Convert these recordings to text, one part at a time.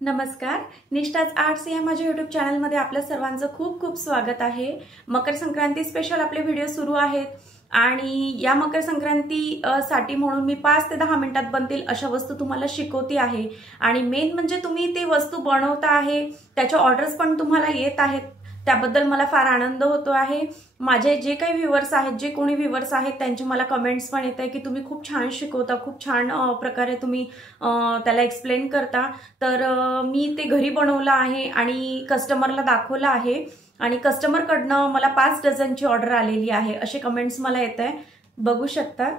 नमस्कार, निष्ठाच आर्ट्स या माझ्या YouTube चॅनलमध्ये आपल्या सर्वांचं खूप खूप स्वागत आहे। मकर संक्रांती स्पेशल आपले व्हिडिओ सुरू आहेत आणि या मकर संक्रांती साठी म्हणून मी 5 ते 10 मिनिटात बनतील अशा वस्तू तुम्हाला शिकवते आहे आणि मेन म्हणजे तुम्ही ती वस्तू बनवता आहे, त्याच्या ऑर्डर्स पण तुम्हाला येत आहेत, त्याबद्दल मला फार आनंद होतो आहे। माझे जे काही व्ह्यूअर्स आहेत, जे कोणी व्ह्यूअर्स आहेत त्यांचे मला कमेंट्स पण येत आहे की तुम्ही खूप छान शिकवता, खूप छान प्रकारे तुम्ही त्याला एक्सप्लेन करता। तर मी ते घरी बनवलं आहे आणि कस्टमरला दाखवलं आहे आणि कस्टमरकडनं मला 5 डझनची ऑर्डर आलेली आहे असे कमेंट्स मला येत आहे, बघू शकता।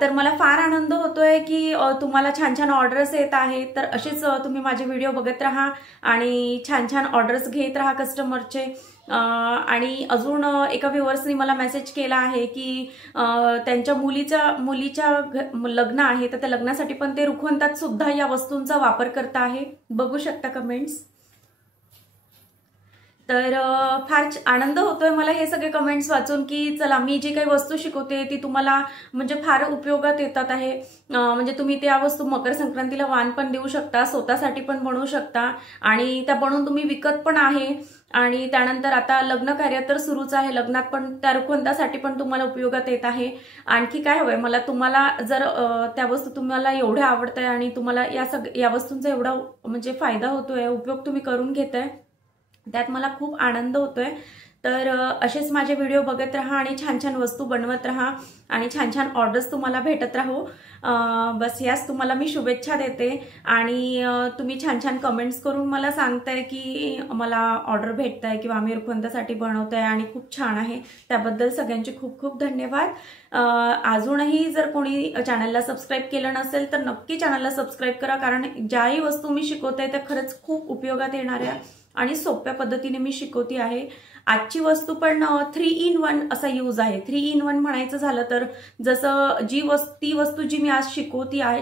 तर मला फार आनंद होतोय की तुम्हाला छान छान ऑर्डर्स येत आहेत। तर असेच तुम्ही माझे व्हिडिओ बघत राहा आणि छान छान ऑर्डर्स घेत राहा कस्टमरचे। आणि अजून एका व्ह्यूअर्सनी मला मेसेज केला आहे की त्यांच्या मुलीच्या लग्न आहे, तर त्या लग्नासाठी पण ते रुखवंतात सुद्धा या वस्तूंचा वापर करत आहे, बघू शकता कमेंट्स। तर फार आनंद होतोय मला हे सगळे कमेंट्स वाचून की चला मी जी काही वस्तू शिकवते ती तुम्हाला म्हणजे फार उपयोगात येतात आहे। म्हणजे तुम्ही त्या वस्तू मकर संक्रांतीला वाण पण देऊ शकता, स्वतःसाठी पण बनवू शकता आणि त्या बनवून तुम्ही विकत पण आहे। आणि त्यानंतर आता लग्न कार्य तर सुरूच आहे, लग्नात पण त्या रुखवंतासाठी पण तुम्हाला उपयोगात येत आहे। आणखी काय हवंय मला, तुम्हाला जर त्या वस्तू तुम्हाला एवढ्या आवडताय आणि तुम्हाला या वस्तूंचा एवढा म्हणजे फायदा होतोय, उपयोग तुम्ही करून घेताय, त्यात मला खूप आनंद होतोय। तर असेच माझे व्हिडिओ बघत राहा आणि छान छान वस्तू बनवत राहा आणि छान छान ऑर्डर्स तुम्हाला भेटत राहो। बस यास तुम्हाला मी शुभेच्छा देते आणि तुम्ही छान छान कमेंट्स करून मला सांगताय की मला ऑर्डर भेटताय किंवा आम्ही रुखवंतासाठी बनवताय आणि खूप छान आहे, त्याबद्दल सगळ्यांचे खूप खूप धन्यवाद। अजूनही जर कोणी चॅनलला सबस्क्राईब केलं नसेल तर नक्की चॅनलला सबस्क्राईब करा, कारण ज्याही वस्तू मी शिकवते त्या खरंच खूप उपयोगात येणाऱ्या आणि सोप्या पद्धतीने मी शिकवते आहे। आजची वस्तू पण 3 in 1 असा यूज आहे। 3 in 1 म्हणायचं झालं तर जसं ती वस्तू जी मी आज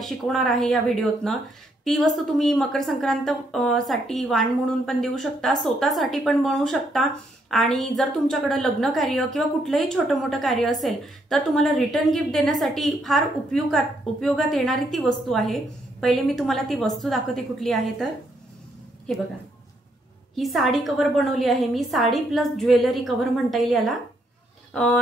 शिकवणार आहे या व्हिडिओतनं, ती वस्तू तुम्ही मकर संक्रांत साठी वाण म्हणून पण देऊ शकता, स्वतःसाठी पण बनवू शकता आणि जर तुमच्याकडे लग्न कार्य किंवा कुठलंही छोटं मोठं कार्य असेल तर तुम्हाला रिटर्न गिफ्ट देण्यासाठी फार उपयोगात येणारी ती वस्तू आहे। पहिले मी तुम्हाला ती वस्तू दाखवते कुठली आहे, तर हे बघा, ही साडी कव्हर बनवली आहे मी, साडी प्लस ज्वेलरी कव्हर म्हणता येईल याला।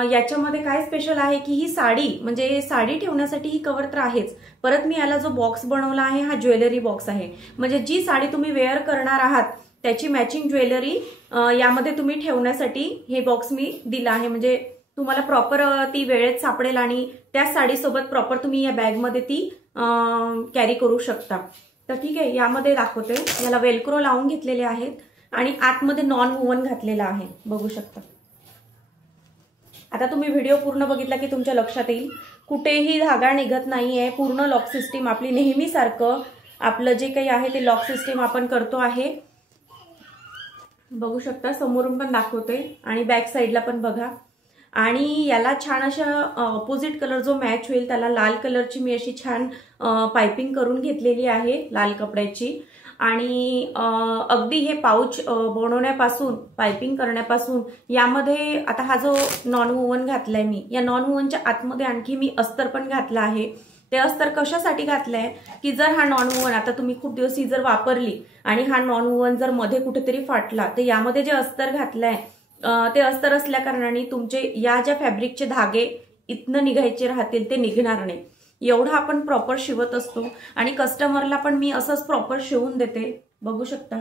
याच्यामध्ये काय स्पेशल आहे की ही साडी म्हणजे साडी ठेवण्यासाठी ही कव्हर तर आहेच, परत मी याला जो बॉक्स बनवला आहे हा ज्वेलरी बॉक्स आहे। म्हणजे जी साडी तुम्ही वेअर करणार आहात त्याची मॅचिंग ज्वेलरी यामध्ये तुम्ही ठेवण्यासाठी हे बॉक्स मी दिला आहे। म्हणजे तुम्हाला प्रॉपर ती वेळेत सापडेल आणि त्या साडीसोबत प्रॉपर तुम्ही या बॅगमध्ये ती कॅरी करू शकता। तर ठीक आहे, यामध्ये दाखवते, याला वेलक्रो लावून घेतलेले आहेत आणि आतमध्ये नॉन वुवन घातलेला आहे, बघू शकता। आता तुम्ही व्हिडिओ पूर्ण बघितला की तुमच्या लक्षात येईल कुठेही धागा निघत नाहीये, पूर्ण लॉक सिस्टीम आपली नेहमीसारखं आपलं जे काही आहे ते लॉक सिस्टीम आपण करतो आहे, बघू शकता। समोरून पण दाखवते आणि बॅक साईडला पण बघा। आणि याला छान अशा ऑपोजिट कलर जो मॅच होईल त्याला लाल कलरची मी अशी छान पाइपिंग करून घेतलेली आहे लाल कपड्याची। आणि अगदी हे पाउच बनवण्यापासून पाइपिंग करण्यापासून यामध्ये आता हा जो नॉन वुवन घातलाय मी, या नॉन वुवनच्या आतमध्ये आणखी मी अस्तर पण घातला आहे। ते अस्तर कशासाठी घातलंय की जर हा नॉन वुवन आता तुम्ही खूप दिवस ही जर वापरली आणि हा नॉन वुवन जर मध्ये कुठेतरी फाटला तर यामध्ये जे अस्तर घातलंय ते अस्तर असल्या कारणाने तुमचे या ज्या फॅब्रिकचे धागे इथनं निघायचे राहतील ते निघणार नाही, एवढा आपण प्रॉपर शिवत असतो आणि कस्टमरला पण मी असंच प्रॉपर शिवून देते, बघू शकता।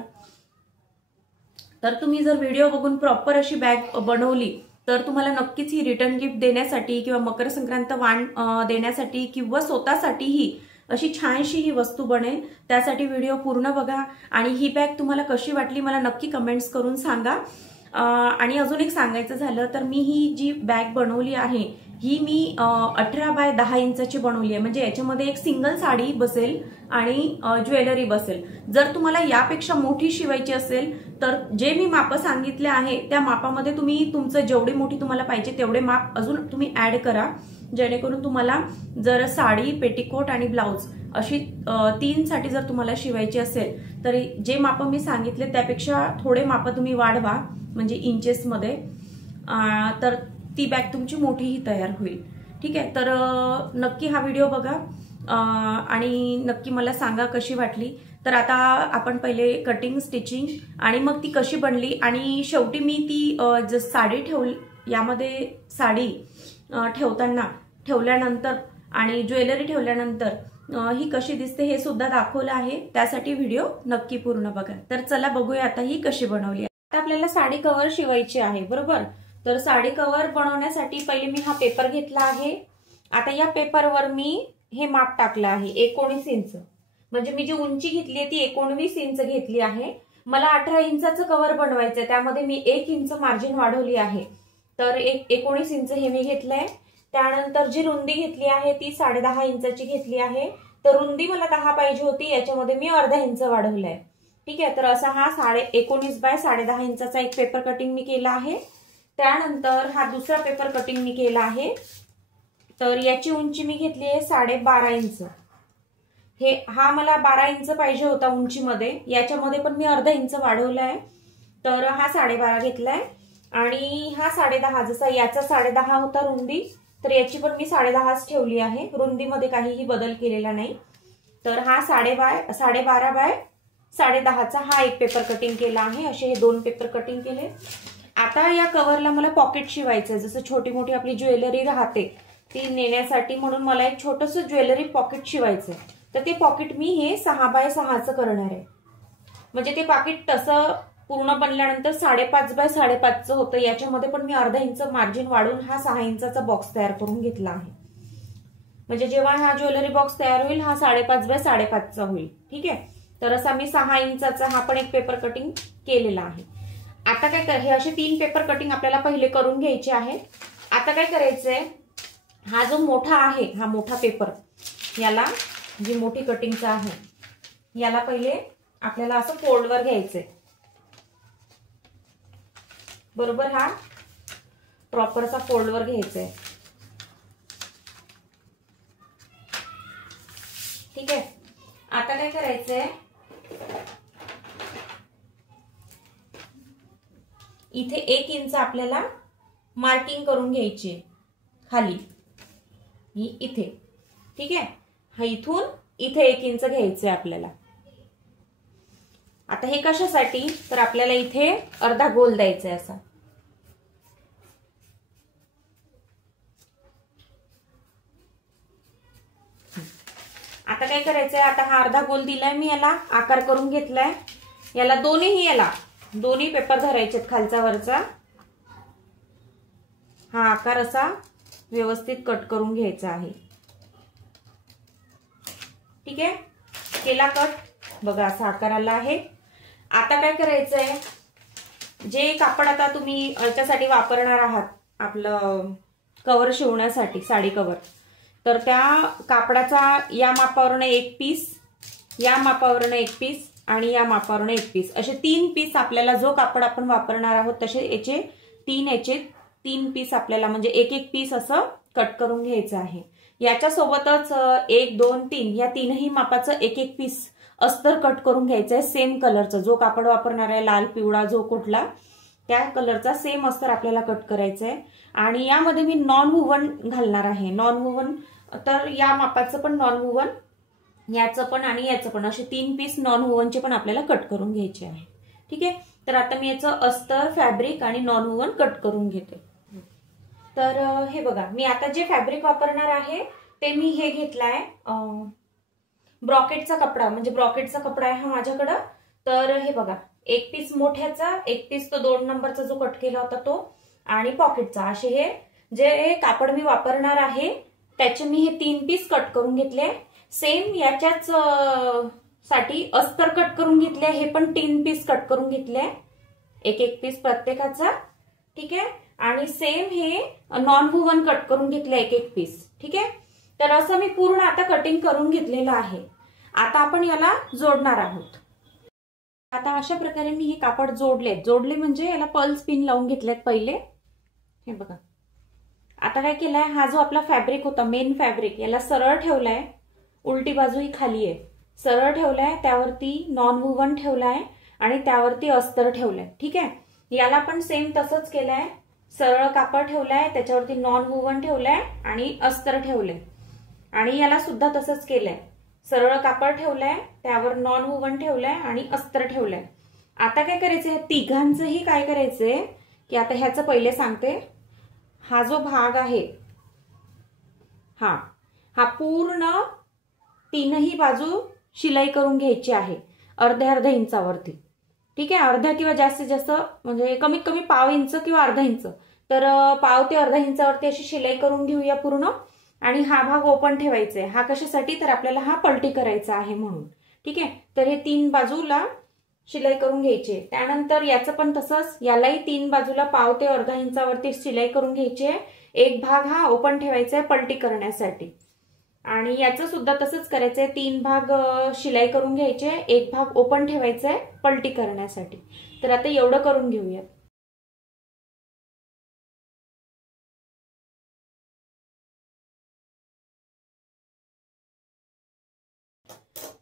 तर तुम्ही जर व्हिडिओ बघून प्रॉपर अशी बॅग बनवली तर तुम्हाला नक्कीच ही रिटर्न गिफ्ट देण्यासाठी किंवा मकर संक्रांत वाण देण्यासाठी किंवा स्वतःसाठीही अशी छानशी ही वस्तू बनेल, त्यासाठी व्हिडिओ पूर्ण बघा। आणि ही बॅग तुम्हाला कशी वाटली मला नक्की कमेंट्स करून सांगा। आणि अजून एक सांगायचं झालं तर मी ही जी बॅग बनवली आहे ही मी 18 बाय 10 इंचाची बनवली आहे। म्हणजे याच्यामध्ये एक सिंगल साडी बसेल आणि ज्वेलरी बसेल। जर तुम्हाला यापेक्षा मोठी शिवायची असेल तर जे मी माप सांगितले आहे त्या मापामध्ये तुम्ही तुमचं जेवढी मोठी तुम्हाला पाहिजे तेवढे माप अजून तुम्ही ऍड करा, जेणेकरून तुम्हाला जर साडी, पेटीकोट आणि ब्लाउज अशी 3 साठी जर तुम्हाला शिवायची असेल तर जे माप मी सांगितले त्यापेक्षा थोडे माप तुम्ही वाढवा, म्हणजे इंचेस मध्ये, तर ती बॅग तुमची मोठीही तयार होईल। ठीक आहे, तर नक्की हा व्हिडिओ बघा आणि नक्की मला सांगा कशी वाटली। तर आता आपण पहिले कटिंग स्टिचिंग आणि मग ती कशी बनली आणि शेवटी मी ती साडी यामध्ये साडी ठेवल्यानंतर आणि ज्वेलरी ठेवल्यानंतर ही कशी दिसते हे सुद्धा दाखवलं आहे। त्यासाठी व्हिडिओ नक्की पूर्ण बघा। तर चला बघूया आता ही कशी बनवली। आता आपल्याला साडी कव्हर शिवायची आहे, बरोबर। तर साडी कव्हर बनवण्यासाठी पहिले मी हा पेपर घेतला आहे। आता या पेपरवर मी हे माप टाकलं आहे 19 इंच, म्हणजे मी जी उंची घेतली आहे ती 19 इंच घेतली आहे। मला 18 इंचाचं कव्हर बनवायचं आहे, त्यामध्ये मी 1 इंच मार्जिन वाढवली आहे। तर 19 इंच हे मी घेतलंय। त्यानंतर जी रुंदी घेतली आहे ती 10.5 इंचाची घेतली आहे। तर रुंदी मला 10 पाहिजे होती, याच्यामध्ये मी अर्धा इंच वाढवलाय। ठीक आहे, तर असा हा 19 बाय 10.5 इंचाचा एक पेपर कटिंग मी केला आहे। त्यानंतर हा दुसरा पेपर कटिंग मी केला आहे। तर याची उंची मी घेतली आहे 12.5 इंच। हा मला 12 इंच पाहिजे होता उंचीमध्ये, याच्यामध्ये पण मी अर्धा इंच वाढवलाय। तर हा 12.5 घेतलाय आणि हा 10.5, जसा याचा 10.5 होता रुंदी, तर याची पण मी 10.5 ठेवली आहे। रुंदीमध्ये काहीही बदल केलेला नाही। तर हा 12.5 बाय 10.5चा हा एक पेपर कटिंग केला आहे। असे हे 2 पेपर कटिंग केले। आता या कव्हरला मला पॉकेट शिवायचं, जसं छोटी मोठी आपली ज्वेलरी राहते ती नेण्यासाठी, म्हणून मला एक छोटस ज्वेलरी पॉकेट शिवायचं। तर ते पॉकेट मी हे 6 बाय 6चं करणार आहे। म्हणजे ते पॉकेट तसं पूर्ण बनल्यानंतर 5.5 बाय 5.5चं होतं। याच्यामध्ये पण मी अर्धा इंच मार्जिन वाढून हा 6 इंचाचा बॉक्स तयार करून घेतला आहे। म्हणजे जेव्हा हा ज्वेलरी बॉक्स तयार होईल हा 5.5 बाय 5.5चा होईल। ठीक आहे, तर असा मी 6 इंचाचा हा पण एक पेपर कटिंग केलेला आहे। आता काय हे असे 3 पेपर कटिंग आपल्याला पहिले करून घ्यायचे आहेत। आता काय करायचंय, हा जो मोठा आहे, हा मोठा पेपर, याला जी मोठी कटिंगचा आहे याला पहिले आपल्याला असं फोल्डवर घ्यायचंय, बरोबर। हा प्रॉपरचा फोल्डवर घ्यायचंय। ठीक आहे, आता काय करायचंय, इथे 1 इंच आपल्याला मार्किंग करून घ्यायची खाली, ही इथे। ठीक आहे, हा इथून इथे 1 इंच घ्यायचंय आपल्याला। आता हे कशासाठी, तर आपल्याला इथे अर्धा गोल द्यायचा आहे असा। आता काय करायचंय, आता हा अर्धा गोल दिलाय मी, याला आकार करून घेतलाय। याला दोन्ही पेपर धरायचे खालचा वरचा, हा आकार असा व्यवस्थित कट करून घ्यायचा आहे। ठीक आहे, केला कट, बघा असा आकार आला आहे। आता काय करायचंय, जे कापड आता तुम्ही याच्यासाठी वापरणार आहात आपलं कव्हर शिवण्यासाठी, साडी कव्हर, तर त्या कापडाचा या मापावरनं 1 पीस, या मापावरनं 1 पीस आणि या मापावरनं 1 पीस, असे 3 पीस आपल्याला, जो कापड आपण वापरणार आहोत तसे याचे 3 पीस आपल्याला, म्हणजे 1 पीस असं कट करून घ्यायचं आहे। याच्या सोबतच 1, 2, 3 या 3ही मापाचं 1 पीस अस्तर कट करून घ्यायचं आहे, सेम कलरचं। जो कापड वापरणार आहे, लाल पिवळा जो कुठला, त्या कलरचा सेम अस्तर आपल्याला कट करायचं आहे। आणि यामध्ये मी नॉन वुवन घालणार आहे। नॉन वुवन, तर या मापाचं पण नॉन वुवन, याचं पण आणि याचं पण, असे 3 पीस नॉन वुवनचे पण आपल्याला कट करून घ्यायचे आहे। ठीक आहे, तर आता मी याचं अस्तर, फॅब्रिक आणि नॉन वुवन कट करून घेते। तर हे बघा, मी आता जे फॅब्रिक वापरणार आहे ते मी हे घेतलाय ब्रॉकेटचा कपडा, म्हणजे ब्रॉकेटचा कपडा आहे हा माझ्याकडं। तर हे बघा, 1 पीस मोठ्याचा, 1 पीस तो 2 नंबरचा जो कट केला होता तो, आणि पॉकेटचा, असे हे जे कापड मी वापरणार आहे त्याचे मी हे 3 पीस कट करून घेतले। सेम याच्याच साठी अस्तर कट करून घेतले, हे पण 3 पीस कट करून घेतले, 1 पीस प्रत्येकाचा। ठीक आहे, आणि सेम हे नॉन वुवन कट करून घेतले 1 पीस। ठीक आहे, तर असं मी पूर्ण आता कटिंग करून घेतलेलं आहे। आता आपण याला जोडणार आहोत। आता अशा प्रकारे मी हे कापड जोडले म्हणजे याला पल्स पिन लावून घेतलेत पहिले, हे बघा। आता काय केलंय, हा जो आपला फॅब्रिक होता, मेन फॅब्रिक, याला सरळ ठेवलाय, उलटी बाजू ही खाली आहे, सरळ ठेवलाय, त्यावरती नॉन वुवन ठेवलाय आणि त्यावरती अस्तर ठेवलाय। ठीक आहे, याला पण सेम तसंच केलंय, सरळ कापड ठेवलाय, त्याच्यावरती नॉन वुवन ठेवलाय आणि अस्तर ठेवलंय, आणि याला सुद्धा तसंच केलंय, सरळ कापड ठेवलंय, त्यावर नॉन वुवन ठेवलंय आणि अस्तर ठेवलंय. आता काय करायचंय, तिघांचंही काय करायचंय की आता ह्याचं पहिले सांगते. हा जो भाग आहे हा पूर्ण तीनही बाजू शिलाई करून घ्यायची आहे अर्ध्या अर्ध्या इंचावरती. ठीक आहे, अर्ध्या किंवा जास्तीत जास्त म्हणजे कमीत कमी पाव इंच किंवा अर्धा इंच, तर पाव ते अर्धा इंचावरती अशी शिलाई करून घेऊया पूर्ण. आणि हा भाग ओपन ठेवायचा आहे. हा कशासाठी, तर आपल्याला हा पलटी करायचा आहे म्हणून. ठीक आहे, तर हे तीन बाजूला शिलाई करून घ्यायची. त्यानंतर याचं पण तसंच, यालाही तीन बाजूला पाव ते अर्धा इंचावरती शिलाई करून घ्यायची आहे. एक भाग हा ओपन ठेवायचा आहे पलटी करण्यासाठी. आणि याचं सुद्धा तसंच करायचंय, तीन भाग शिलाई करून घ्यायचे, एक भाग ओपन ठेवायचा आहे पलटी करण्यासाठी. तर आता एवढं करून घेऊया.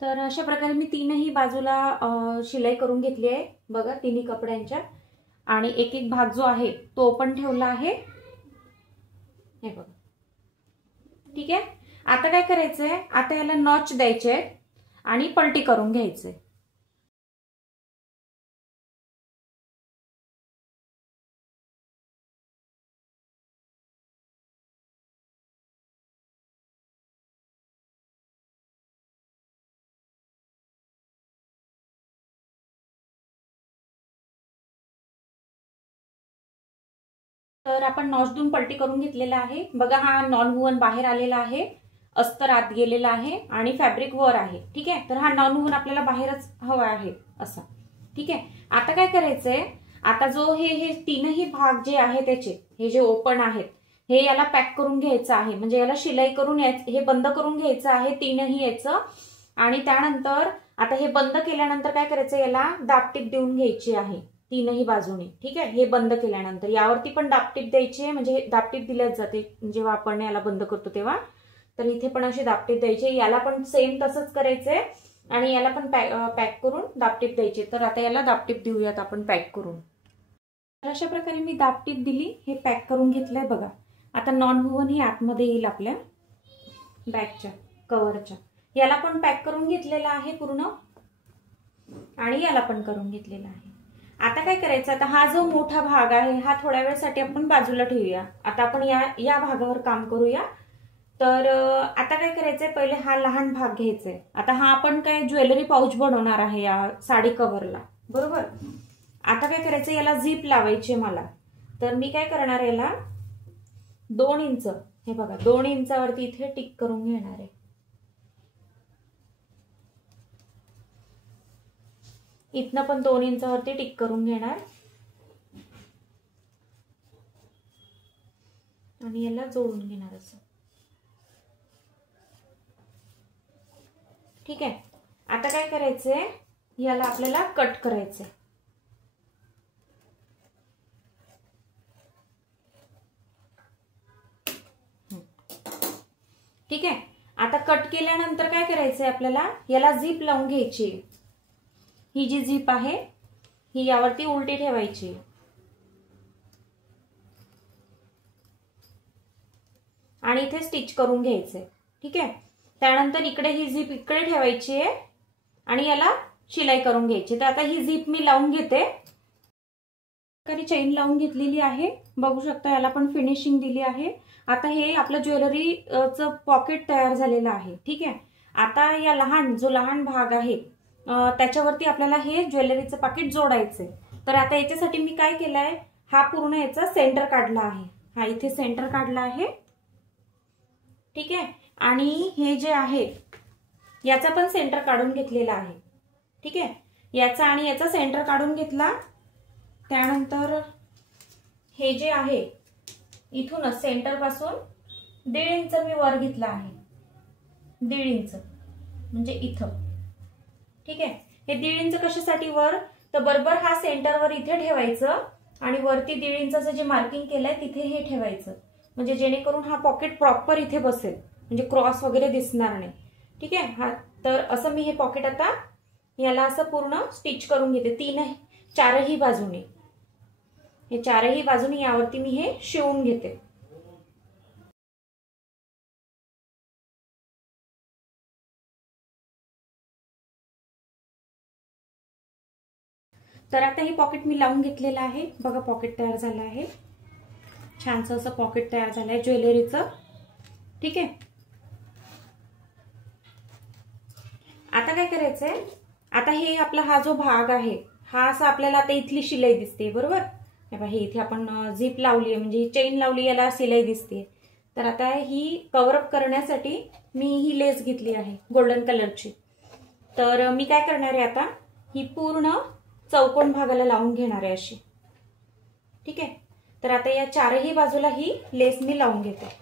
तर अशा प्रकारे मी तीनही बाजूला शिलाई करून घेतली आहे बघा, तिन्ही कपड्यांच्या. आणि एक एक भाग जो आहे तो ओपन ठेवला आहे, हे बघा. ठीक आहे, आता काय करायचंय, आता याला नॉच द्यायचे आणि पलटी करून घ्यायचे. तर आपण नॉच देऊन पलटी करून घेतलेला आहे बघा. हा नॉन वुवन बाहेर आलेला आहे, अस्तर आत गेलेला आहे आणि फॅब्रिक वर आहे. ठीक आहे, तर हा नॉन वुवन आपल्याला बाहेरच हवा आहे असा. ठीक आहे, आता काय करायचंय, आता जो हे तीनही भाग जे आहे त्याचे, हे जे ओपन आहेत, हे याला पॅक करून घ्यायचं आहे. म्हणजे याला शिलाई करून हे बंद करून घ्यायचं आहे तीनही याचं. आणि त्यानंतर आता हे बंद केल्यानंतर काय करायचं, याला दाबटीप देऊन घ्यायची आहे तीनही बाजूने. ठीक आहे, हे बंद केल्यानंतर यावरती पण दाबटीप द्यायची आहे, म्हणजे दाबटीप दिल्याच जाते जेव्हा आपण याला बंद करतो तेव्हा. तर इथे पण अशी दाबटीप द्यायची, याला पण सेम तसंच करायचंय आणि याला पण पॅक करून दाबटीप द्यायची. तर आता याला दाबटीप देऊयात आपण पॅक करून. तर अशा प्रकारे मी दाबटीप दिली, हे पॅक करून घेतलंय बघा. आता नॉन वुवन हे आतमध्ये येईल आपल्या बॅगच्या कव्हरच्या. याला पण पॅक करून घेतलेला आहे पूर्ण आणि याला पण करून घेतलेला आहे. आता काय करायचं, आता हा जो मोठा भाग आहे हा थोड्या वेळसाठी आपण बाजूला ठेवूया. आता आपण या भागावर काम करूया. तर आता काय करायचंय, पहिले हा लहान भाग घ्यायचाय. आता हा आपण काय ज्वेलरी पाऊच बनवणार आहे या साडी कव्हरला, बरोबर. आता काय करायचं, याला झीप लावायची मला. तर मी काय करणार, याला 2 इंच, हे बघा 2 इंचावरती इथे टिक करून घेणार आहे. इथनं पण 2 इंचावरती टिक करून घेणार आणि याला जोडून घेणार असं. ठीक आहे, आता काय करायचंय, याला आपल्याला कट करायचंय. ठीक आहे, आता कट केल्यानंतर काय करायचंय, आपल्याला याला झीप लावून घ्यायची. ही जी झीप आहे ही यावरती उलटी ठेवायची आणि इथे स्टिच करून घ्यायचंय. ठीक आहे, त्यानंतर इकडे ही झीप इकडे ठेवायची आहे आणि याला शिलाई करून घ्यायची. तर आता ही झीप मी लावून घेते. चेन लावून घेतलेली आहे बघू शकता, याला पण फिनिशिंग दिली आहे. आता हे आपलं ज्वेलरीचं पॉकेट तयार झालेलं आहे. ठीक आहे, आता या जो लहान भाग आहे त्याच्यावरती आपल्याला हे ज्वेलरीचं पाकिट जोडायचंय. तर आता याच्यासाठी मी काय केलंय, हा पूर्ण याचा सेंटर काढला आहे. हा इथे सेंटर काढला आहे. ठीक आहे, आणि हे जे आहे याचा पण सेंटर काढून घेतलेला आहे. ठीक आहे, याचा आणि याचा सेंटर काढून घेतला. त्यानंतर हे जे आहे इथूनच सेंटर पासून 1.5 इंच मी वर घेतला आहे. 1.5 इंच म्हणजे इथं. ठीक आहे, हे 1.5 इंच कशासाठी वर, तर बरोबर हा सेंटरवर इथे ठेवायचं आणि वरती 1.5 इंचाचं जे मार्किंग केलंय तिथे हे ठेवायचं. म्हणजे जेणेकरून हा पॉकेट प्रॉपर इथे बसेल, म्हणजे क्रॉस वगैरे दिसणार नाही. ठीक आहे, हा तर असं मी हे पॉकेट आता याला असं पूर्ण स्टिच करून घेते. चारही बाजूने, हे चारही बाजूने यावरती मी हे शिवून घेते. तर आता हे पॉकेट मी लावून घेतलेलं आहे. बघा पॉकेट तयार झालं आहे. छानसं असं पॉकेट तयार झालं आहे ज्वेलरीचं. ठीक आहे. आता काय करायचंय, आता हे आपला हा जो भाग आहे हा असा आपल्याला आता इथली शिलाई दिसते बरोबर. हे इथे आपण झिप लावली आहे म्हणजे ही चेन लावली, याला शिलाई दिसते. तर आता ही कव्हरअप करण्यासाठी मी ही लेस घेतली आहे गोल्डन कलरची. तर मी काय करणार आहे, आता ही पूर्ण चौकोन भागाला लावून घेणार आहे अशी. ठीक आहे. तर आता या चारही बाजूला ही लेस मी लावून घेते.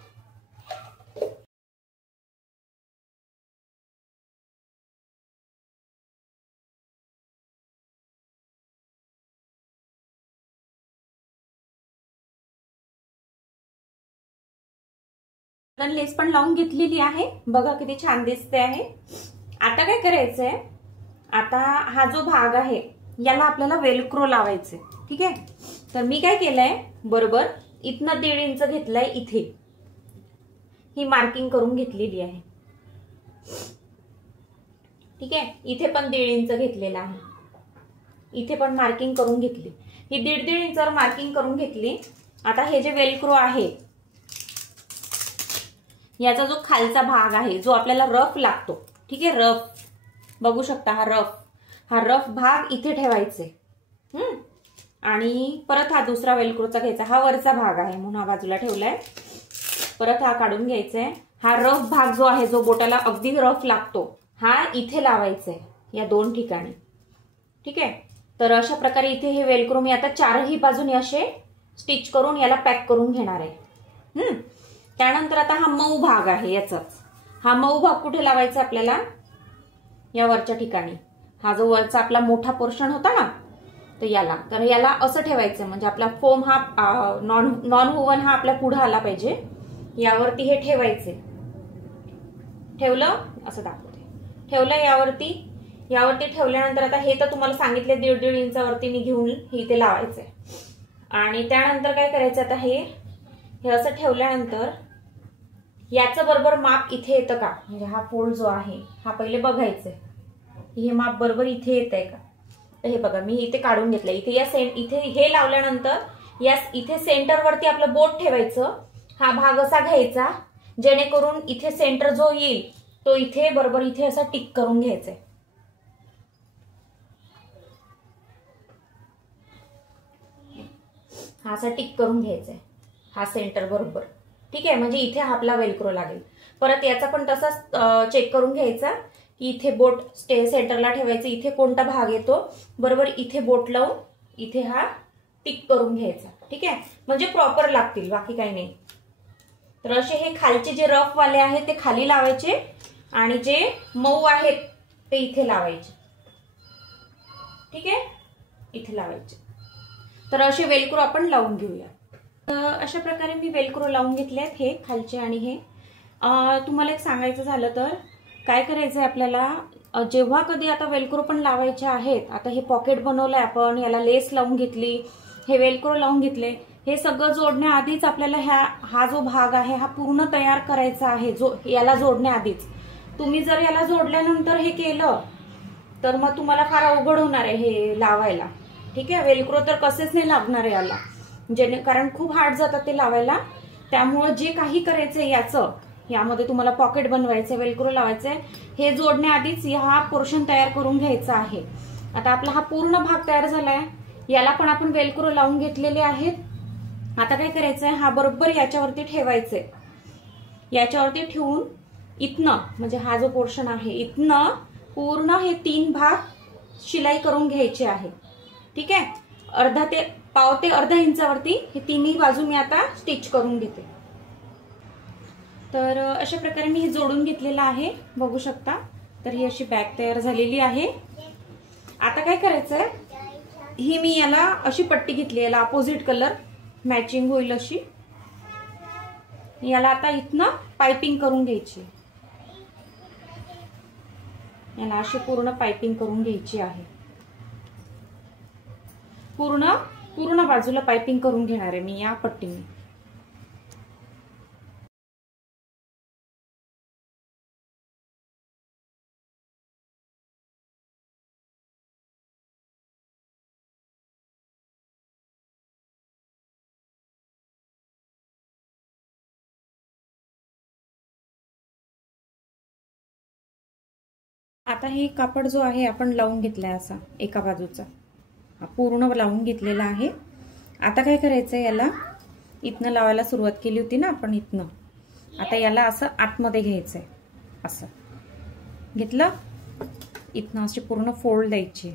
लेस पण लावून घेतलेली आहे. बघा किती छान दिसते आहे. आता काय करायचंय, आता हा जो भाग आहे याला आपल्याला वेलक्रो लावायचे. ठीक आहे. तर मी काय केलंय, बरोबर इथनं 1.5 इंच घेतलंय, इथे ही मार्किंग करून घेतलेली आहे. ठीक आहे. इथे पण 1.5 इंच घेतलेला आहे, इथे पण मार्किंग करून घेतली. ही 1.5 इंचावर मार्किंग करून घेतली. आता हे जे वेलक्रो आहे याचा जो खालचा भाग आहे जो आपल्याला रफ लागतो, ठीक आहे, रफ बघू शकता, हा रफ भाग इथे ठेवायचे. आणि परत हा दुसरा वेलक्रोचा घ्यायचा, हा वरचा भाग आहे म्हणून हा बाजूला ठेवलाय. परत हा काढून घ्यायचा आहे. हा रफ भाग जो आहे, जो बोटाला अगदी रफ लागतो, हा इथे लावायचा आहे या 2 ठिकाणी. ठीक आहे. तर अशा प्रकारे इथे हे वेलक्रो मी आता चारही बाजूने असे स्टिच करून याला पॅक करून घेणार आहे. त्यानंतर आता हा मऊ भाग आहे याचाच, हा मऊ भाग कुठे लावायचा आपल्याला, या वरच्या ठिकाणी. हा जो वरचा आपला मोठा पोर्शन होता ना, तर याला असं ठेवायचं म्हणजे आपला फोम हा नॉन वुवन हा आपल्या पुढे आला पाहिजे. यावरती हे ठेवायचे. ठेवलं, असं दाखवते, ठेवलं यावरती ठेवल्यानंतर आता हे तर तुम्हाला सांगितले 1.5 इंचावरती मी घेऊन इथे लावायचंय. आणि त्यानंतर काय करायचं, आता हे असं ठेवल्यानंतर याचं बरोबर माप इथे येतं का, म्हणजे हा फोल्ड जो आहे हा पहिले बघायचंय, हे माप बरोबर इथे येत आहे का. तर हे बघा मी इथे काढून घेतलंय. इथे हे लावल्यानंतर इथे सेंटरवरती आपलं बोट ठेवायचं. हा भाग असा घ्यायचा जेणेकरून इथे सेंटर जो येईल तो इथे बरोबर इथे असा टिक करून घ्यायचा. हा असा टिक करून घ्यायचा हा सेंटर बरोबर. ठीक आहे. म्हणजे इथे आपला वेलक्रो लागेल. परत याचा पण तसाच चेक करून घ्यायचा की इथे बोट सेंटरला ठेवायचं, इथे कोणता भाग येतो बरोबर इथे बोट लावून इथे हा टिक करून घ्यायचा. ठीक आहे. म्हणजे प्रॉपर लागतील, बाकी काही नाही. तर असे हे खालचे जे रफ वाले आहेत ते खाली लावायचे आणि जे मऊ आहेत ते इथे लावायचे. ठीक आहे. इथे लावायचे. तर असे वेलक्रो आपण लावून घेऊया. अशा प्रकारे मी वेलक्रो लावून घेतले आहेत, हे खालचे आणि हे. तुम्हाला एक सांगायचं झालं तर काय करायचंय आपल्याला, जेव्हा कधी आता वेलक्रो पण लावायचे आहेत, आता हे पॉकेट बनवलंय आपण, याला लेस लावून घेतली, हे वेलक्रो लावून घेतले, हे सगळं जोडण्याआधीच आपल्याला हा जो भाग आहे हा पूर्ण तयार करायचा आहे. याला जोडण्याआधीच तुम्ही जर याला जोडल्यानंतर हे केलं तर मग तुम्हाला फार अवघड होणार आहे हे लावायला. ठीक आहे. वेलक्रो तर कसेच नाही लागणार आहे याला, कारण खूप हार्ड जातात ते लावायला. त्यामुळे जे काही करायचंय यामध्ये तुम्हाला पॉकेट बनवायचंय, वेलक्रो लावायचंय, हे जोडण्याआधीच हा पोर्शन तयार करून घ्यायचा आहे. आता आपला हा पूर्ण भाग तयार झालाय, याला पण आपण वेलक्रो लावून घेतलेले आहेत. आता काय करायचंय, हा बरोबर याच्यावरती ठेवायचंय. याच्यावरती ठेवून इथनं म्हणजे हा जो पोर्शन आहे इथनं पूर्ण हे 3 भाग शिलाई करून घ्यायचे आहे. ठीक आहे. अर्धा ते पाव ते अर्धा इंचावरती हे तिन्ही बाजू मी आता स्टिच करून घेते. तर अशा प्रकारे मी हे जोडून घेतलेलं आहे, बघू शकता. तर ही अशी बॅग तयार झालेली आहे. आता काय करायचंय, ही मी याला अशी पट्टी घेतली, याला अपोजिट कलर मॅचिंग होईल अशी. याला आता इथनं पाइपिंग करून घ्यायची, याला अशी पूर्ण पाइपिंग करून घ्यायची आहे. पूर्ण बाजूला पाइपिंग करून घेणार आहे मी या पट्टीने. आता हे कापड जो आहे आपण लावून घेतलाय असा एका बाजूचा, पूर्ण लावून घेतलेला आहे. आता काय करायचंय, याला इथनं लावायला सुरुवात केली होती ना आपण इथनं, आता याला असं आतमध्ये घ्यायचंय. असं घेतलं, इथनं अशी पूर्ण फोल्ड द्यायची,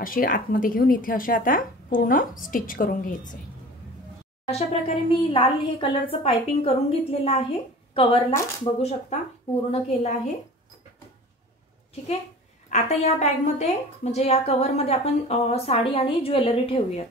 अशी आतमध्ये घेऊन इथे अशा आता पूर्ण स्टिच करून घ्यायचंय. अशा प्रकारे मी लाल हे कलरचं पाइपिंग करून घेतलेलं आहे. कव्हरला बघू शकता पूर्ण केलं आहे. ठीक आहे. आता या बॅगमध्ये म्हणजे या कव्हरमध्ये आपण साडी आणि ज्वेलरी ठेवूयात.